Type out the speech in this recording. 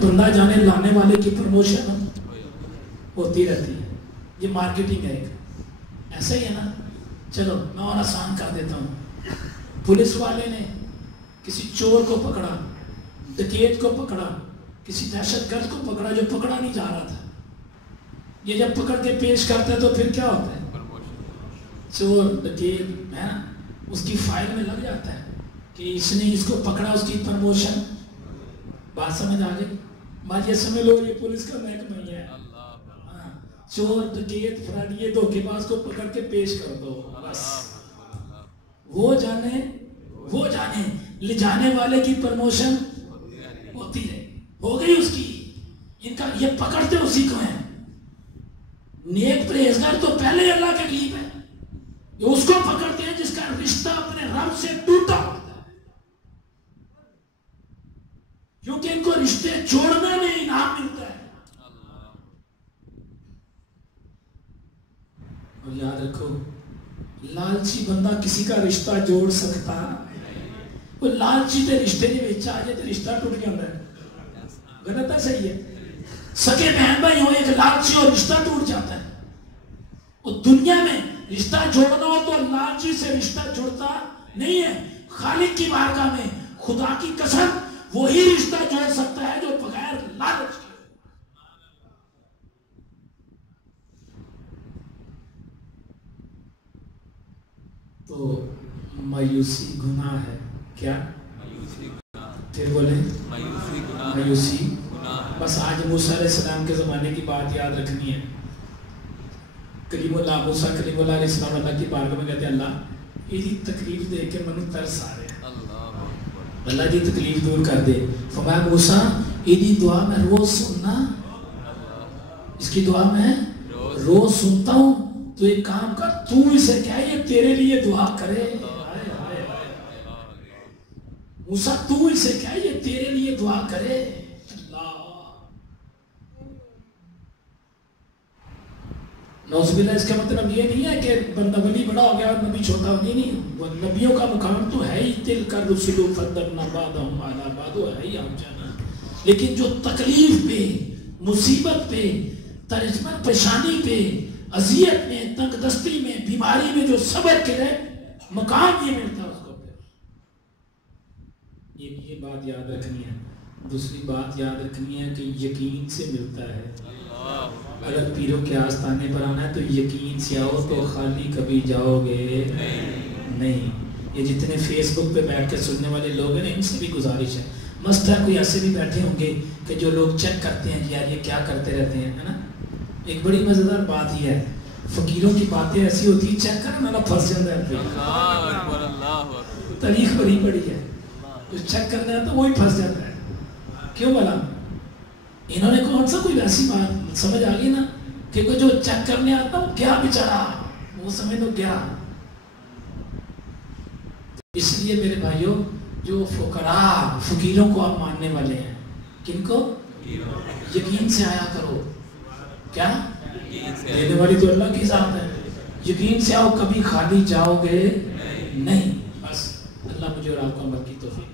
बंदा जाने लाने वाले की प्रमोशन होती रहती है, ये मार्केटिंग है एक। ऐसा ही है ना। चलो मैं और आसान कर देता हूँ। पुलिस वाले ने किसी चोर को पकड़ा, डकैत को पकड़ा, किसी दहशतगर्द को पकड़ा जो पकड़ा नहीं जा रहा था। ये जब पकड़ के पेश करता है तो फिर क्या होता है, चोर डकैत है ना, उसकी फाइल में लग जाता है कि इसने इसको पकड़ा, उसकी प्रमोशन। बात समझ आ गई? बात ये समझ लो, ये पुलिस का महकमा ही है। चोर डकैत फ्रॉड ये धोखेबाज को पकड़ के पेश कर दो, बस वो जाने ले जाने वाले की प्रमोशन होती है, हो गई उसकी। इनका ये पकड़ते उसी को है। नेक परहेजगार तो पहले अल्लाह के करीब है, ये उसको पकड़ते हैं जिसका रिश्ता अपने रब से टूटा होता है, क्योंकि इनको रिश्ते जोड़ने में इनाम मिलता है। और याद रखो, लालची बंदा किसी का रिश्ता जोड़ सकता, वो लालची ते रिश्ते के बीच आ जाए तो रिश्ता टूट जाता है। गलत है सही है? सगे बहन भाई हो, एक लालची और रिश्ता टूट जाता है। और दुनिया में रिश्ता जोड़ना हो तो लालची से रिश्ता जुड़ता नहीं है। खालिक की बारगाह में खुदा की कसम वही रिश्ता जोड़ सकता है जो बगैर लालच के। तो मायूसी गुनाह है। क्या? फिर बोले मायूसी। बस आज मूसा अलैहिस्सलाम के ज़माने की बात याद रखनी है। कलीमुल्लाह मूसा कलीमुल्लाह अलैहिस्सलाम अल्लाह की बारगाह में कहते हैं, अल्लाह ये तकलीफ देख के मन तरस आ रहे हैं, अल्लाह जी तकलीफ दूर कर दे। फरमाया मूसा ये दुआ मैं रोज सुनना, इसकी दुआ मैं रोज सुनता हूँ, तो एक काम कर, तू इसे कह ये तेरे लिए दुआ करे। मूसा तू इसे कह ये तेरे लिए दुआ करे। नौज़ुबिल्लाह, इसका मतलब ये नहीं है कि बंदा वली बड़ा हो गया और नबी छोटा हो गया। नहीं, नबियों का मुकाम तो है ही, तिल कर रुसुलु फद्दलना बादहुम अला बाद, है ही आप जाना। लेकिन जो तकलीफ पे, मुसीबत पे, तजर्बा परेशानी पे, अजियत में, तंगदस्ती में, बीमारी में जो सब्र करे, मुकाम ये मिलता है उसको। ये बात याद रखनी है। दूसरी बात याद रखनी है कि यकीन से मिलता है। अगर पीरों के आस्थाने पर आना है तो यकीन से आओ, तो खाली कभी जाओगे नहीं। ये जितने फेसबुक पे बैठ के सुनने वाले लोग हैं ना, इनसे भी गुजारिश है, मस्त है कोई ऐसे भी बैठे होंगे कि जो लोग चेक करते हैं कि यार ये क्या करते रहते हैं, है ना। एक बड़ी मजेदार बात ही है, फकीरों की बातें ऐसी होती है, चेक करना ना फंस जाता है। तारीख बड़ी बड़ी है, जो चेक करना है तो वही फंस जाता है। क्यों बोला? इन्होंने कौन सा कोई वैसी बात समझ आ गई ना कि कोई जो चेक करने आता वो क्या बेचारा, वो समझ लो क्या। इसलिए मेरे भाइयों, जो फुकरा फकीरों को आप मानने वाले हैं, किनको? यकीन से आया करो। क्या? देने वाली तो अल्लाह की जात है। यकीन से आओ, कभी खाली जाओगे नहीं। बस अल्लाह मुझे और आपको अमल की तौफीक